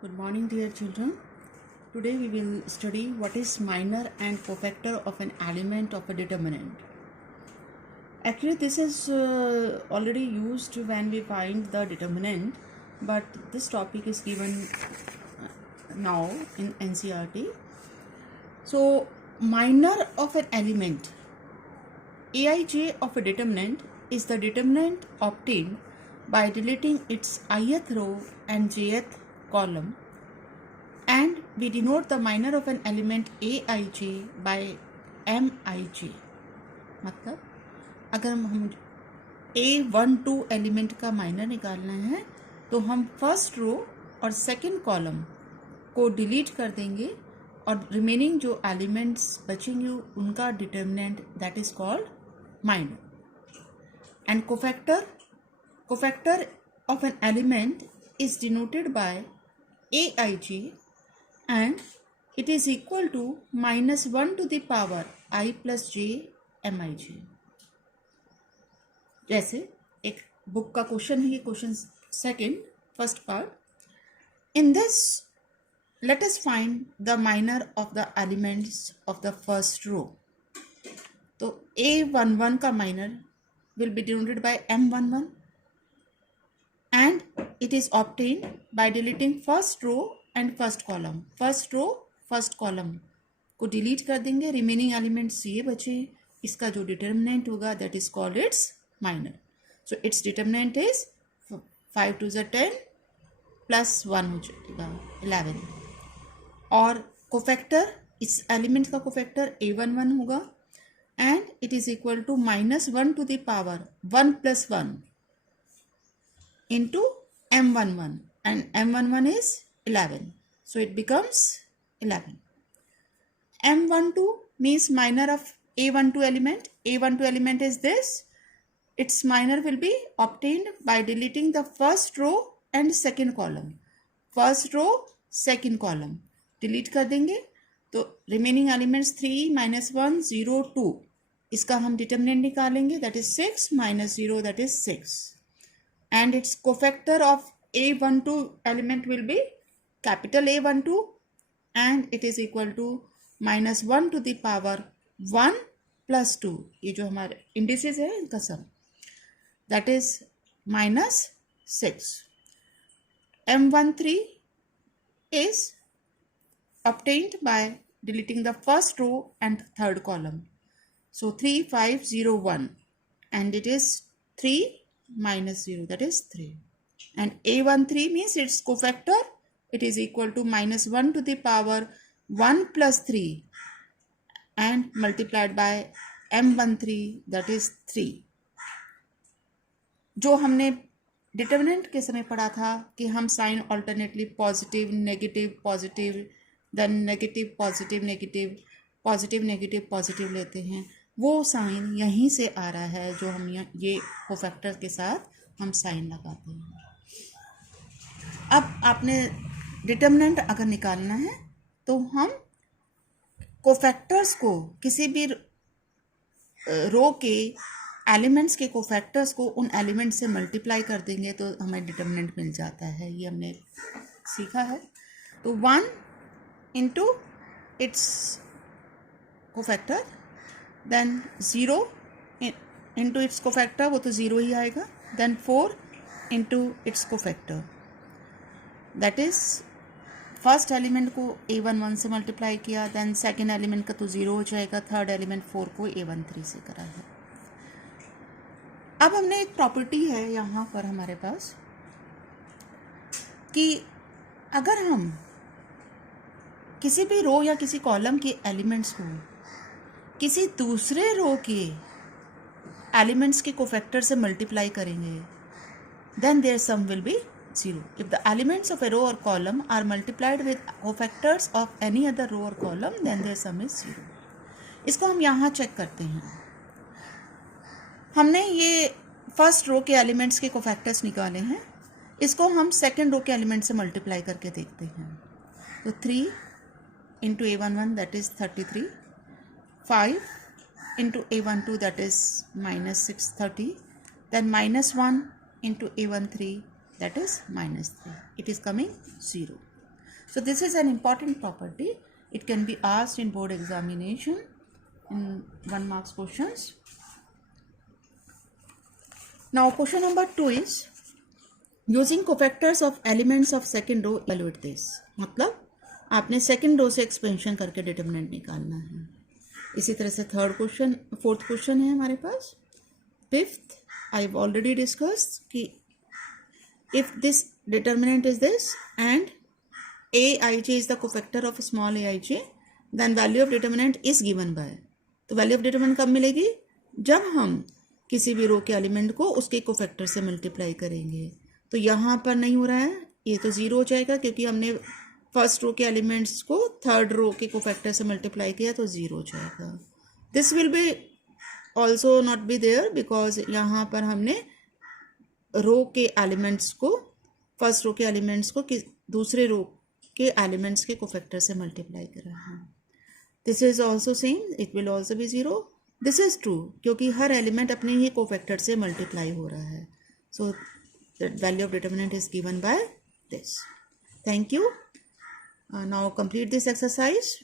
Good morning, dear children. Today we will study what is minor and cofactor of an element of a determinant. Actually, this is already used when we find the determinant, but this topic is given now in NCERT. So, minor of an element, Aij of a determinant is the determinant obtained by deleting its ith row and jth column, and we denote the minor of an element Aij by Mij. मतलब अगर हम A12 element का minor निकालना है तो हम first row और second column को डिलीट कर देंगे और रिमेनिंग जो एलिमेंट्स बचेंगे उनका determinant that is called minor. And cofactor of an element is denoted by Aij and it is equal to -1 to the power I plus j Mij. जैसे एक book का क्वेश्चन है, ये question second first part. In this let us find the minor of the elements of the first row. तो A11 का minor will be denoted by M11 and it is obtained by deleting first row and first column. First row first column को delete कर देंगे, remaining elements ये बचे, इसका जो determinant होगा that is called its minor. So its determinant is 5 to 10 plus 1 हो जाएगा 11. और कोफैक्टर, इस एलिमेंट का कोफैक्टर A11 होगा and it is equal to -1 to the power 1 plus 1 into M11 and M11 is 11. So it becomes 11. M12 means minor of A12 element. A12 element is this. Its minor will be obtained by deleting the first row and second column. First row, second column. Delete कर देंगे तो remaining elements 3 minus 1 0 2. इसका हम determinant निकालेंगे that is 6 minus 0 that is 6. And its cofactor of A12 element will be capital A12 and it is equal to -1 to the power 1 plus 2. ये जो हमारे indices है इनका सम that is -6. M13 is obtained by deleting the first row and third column. So 3 5 0 1 and it is 3 minus 0 that is 3. And A13 means its cofactor, it is equal to -1 to the power 1 plus 3 and multiplied by M13 that is 3. जो हमने determinant के समय पढ़ा था कि हम sign alternately positive negative positive then negative positive negative positive negative positive लेते हैं, वो साइन यहीं से आ रहा है जो हम ये कोफैक्टर के साथ हम साइन लगाते हैं. अब आपने डिटर्मिनेंट अगर निकालना है तो हम कोफैक्टर्स को किसी भी रो के एलिमेंट्स के कोफैक्टर्स को उन एलिमेंट से मल्टीप्लाई कर देंगे तो हमें डिटर्मिनेंट मिल जाता है. ये हमने सीखा है. तो 1 into its cofactor then 0 into its cofactor, वो तो 0 ही आएगा. Then 4 into its cofactor that is first element को A11 से मल्टीप्लाई किया, देन सेकेंड एलिमेंट का तो 0 हो जाएगा, थर्ड एलिमेंट 4 को A13 से करा है. अब हमने एक प्रॉपर्टी है यहाँ पर हमारे पास कि अगर हम किसी भी रो या किसी कॉलम के एलिमेंट्स को किसी दूसरे रो के एलिमेंट्स के कोफैक्टर से मल्टीप्लाई करेंगे then their sum will be 0. If the elements of a row और column are multiplied with cofactors of any other row और column then their sum is 0. इसको हम यहाँ चेक करते हैं. हमने ये फर्स्ट रो के एलिमेंट्स के कोफैक्टर्स निकाले हैं, इसको हम सेकेंड रो के एलिमेंट से मल्टीप्लाई करके देखते हैं. तो 3 into A11 that is 33, 5 into A12 that is -630, then -1 into A13 that is -3. It is coming 0. So this is an important property. It can be asked in board examination in 1 marks questions. Now question number 2 is using cofactors of elements of second row evaluate this. मतलब आपने second row से expansion करके determinant निकालना है. इसी तरह से fourth question है हमारे पास. Fifth I have already discuss कि if this determinant is this and aij is the cofactor of small aij, then value of determinant is given by. तो वैल्यू ऑफ डिटरमिनेंट कब मिलेगी? जब हम किसी भी रो के एलिमेंट को उसके कोफैक्टर से मल्टीप्लाई करेंगे. तो यहाँ पर नहीं हो रहा है, ये तो जीरो हो जाएगा क्योंकि हमने फर्स्ट रो के एलिमेंट्स को थर्ड रो के कोफैक्टर से मल्टीप्लाई किया, तो जीरो हो जाएगा. This will be also not be there because यहाँ पर हमने रो के एलिमेंट्स को फर्स्ट रो के एलिमेंट्स को दूसरे रो के एलिमेंट्स के कोफैक्टर से मल्टीप्लाई कर रहा है. This is also same, it will also be zero. This is true क्योंकि हर एलिमेंट अपने ही कोफैक्टर से मल्टीप्लाई हो रहा है. So the value of determinant is given by this. Thank you. Now complete this exercise.